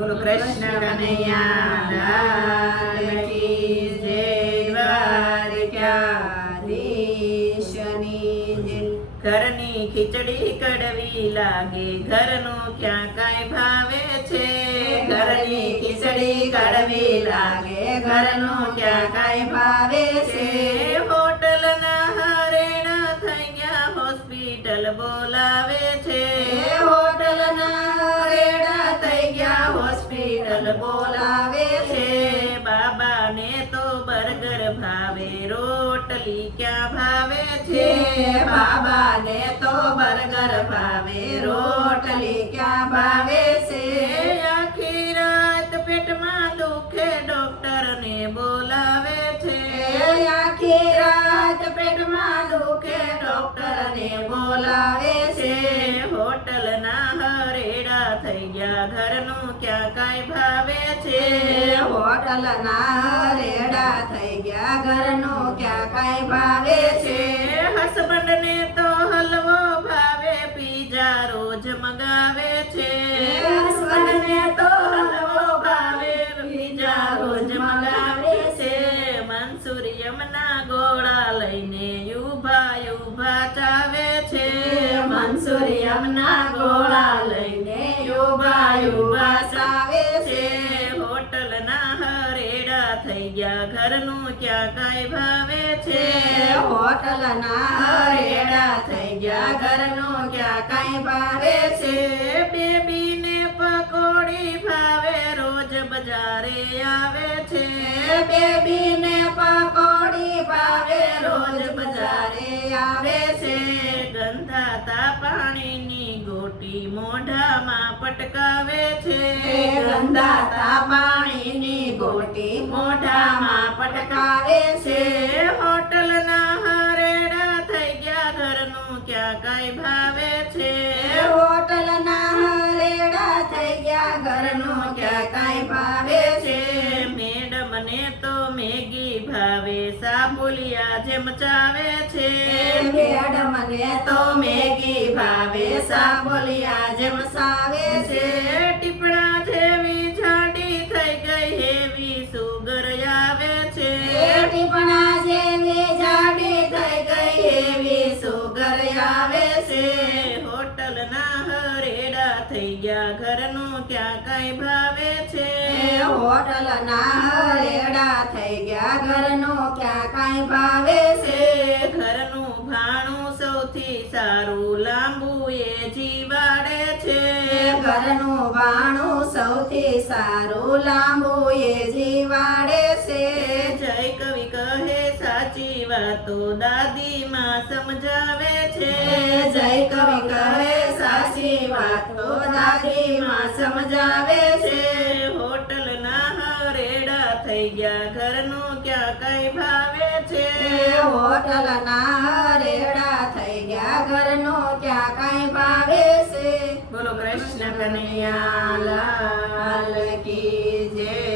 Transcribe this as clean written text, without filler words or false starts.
બોલો કૃષ્ણ કનૈયા લાલ કી જય. દ્વારકાધીશની જય. ઘરની ખીચડી કડવી લાગે, ઘરનું ક્યાં કાંઈ ભાવે છે. ઘરની ખીચડી કડવી લાગે, ઘરનું ક્યાં કાંઈ ભાવે છે. હોટલના હરેણા થઈ ગયા, હોસ્પિટલ બોલાવે છે. હોટલના હરેણા થઈ ગયા, હોસ્પિટલ બોલાવે છે. બાબાને તો બર્ગર ભાવે, રોટલી ક્યાં ભાવે છે. બાબાને તો બર્ગર ભાવે, રોટલી ક્યાં ભાવે છે. આખી રાત પેટમાં દુખે, ડોક્ટરને બોલાવે છે. આખી રાત પેટમાં દુખે, ડોક્ટરને બોલાવે છે. હોટલના હરેડા થઈ ગયા, ઘરનું ક્યાં કાંઈ ભાવે છે. હોટલના હરેડા થઈ ગયા, ઘરનું ક્યાં કાંઈ ભાવે છે. હસબન્ડને તો હલવો ભાવે, પીઝા રોજ મંગાવે છે. હસબન્ડને તો હલવો ભાવે, પીઝા રોજ મંગાવે છે. મંસુરિયમના ગોળા લઈને યુભા યુભા ચાવે છે. મંસુરિયમના ગોળા લઈને યુભા યુભા ચાવે છે. હોટલના હરેડા થઈ ગયા, ઘરનું ક્યાં કાંઈ ભાવે છે. હોટલના હરેડા થઈ ગયા, ઘરનું ક્યાં કાંઈ ભાવે છે. બેબીને પકોડી ભાવે, રોજ બજારે આવે છે. બેબીને પકોડી ભાવે, રોજ બજારે આવે છે. ગંધાતા પાણીની ગોટી મોઢામાં પટકાવે છે. ગંધાતા પાણીની ગોટી મોઢામાં પટકાવે છે. હોટલના હરેડા થઈ ગયા, ઘરનું ક્યાં કાંઈ ભાવે છે. હોટલના હરેડા થઈ ગયા, ઘરનું ક્યાં કાંઈ ભાવે છે. મેડમને તો મેગી ભાવે, સાબુલિયા જેમ ચાવે છે. મેડમને તો મેગી ભાવે, સાબુલિયા જેમ સાવે છે. ટીપણા જેવી જાડી થઈ ગઈ, હેવી સુગર આવે છે. ટીપણા જેવી જાડી થઈ ગઈ, હેવી સુગર આવે છે. હોટલના હરેડા થઈ ગયા, ઘરનું ક્યાં કાંઈ ભાવે છે. હોટલના હરેડા થઈ ગયા, ઘરનું ક્યાં કાંઈ ભાવે છે. ઘરનું ભાણું સૌથી સારું, લાંબુ એ જીવાડે છે. ઘરનું ભાણું સૌથી સારું, લાંબુ એ જીવાડે છે. જય કવિ કહે સાચી વાતો, દાદીમાં સમજાવે છે. જય કવિ કહે સાચી વાતો, દાદીમાં સમજાવે છે. હોટલના હરેડા થઈ ગયા, ઘરનું ક્યાં કાંઈ ભાવે છે. હોટલના હરેડા થઈ ગયા, ઘરનું ક્યાં કાંઈ ભાવે છે. બોલો કૃષ્ણ કનૈયા લાલ કી જય.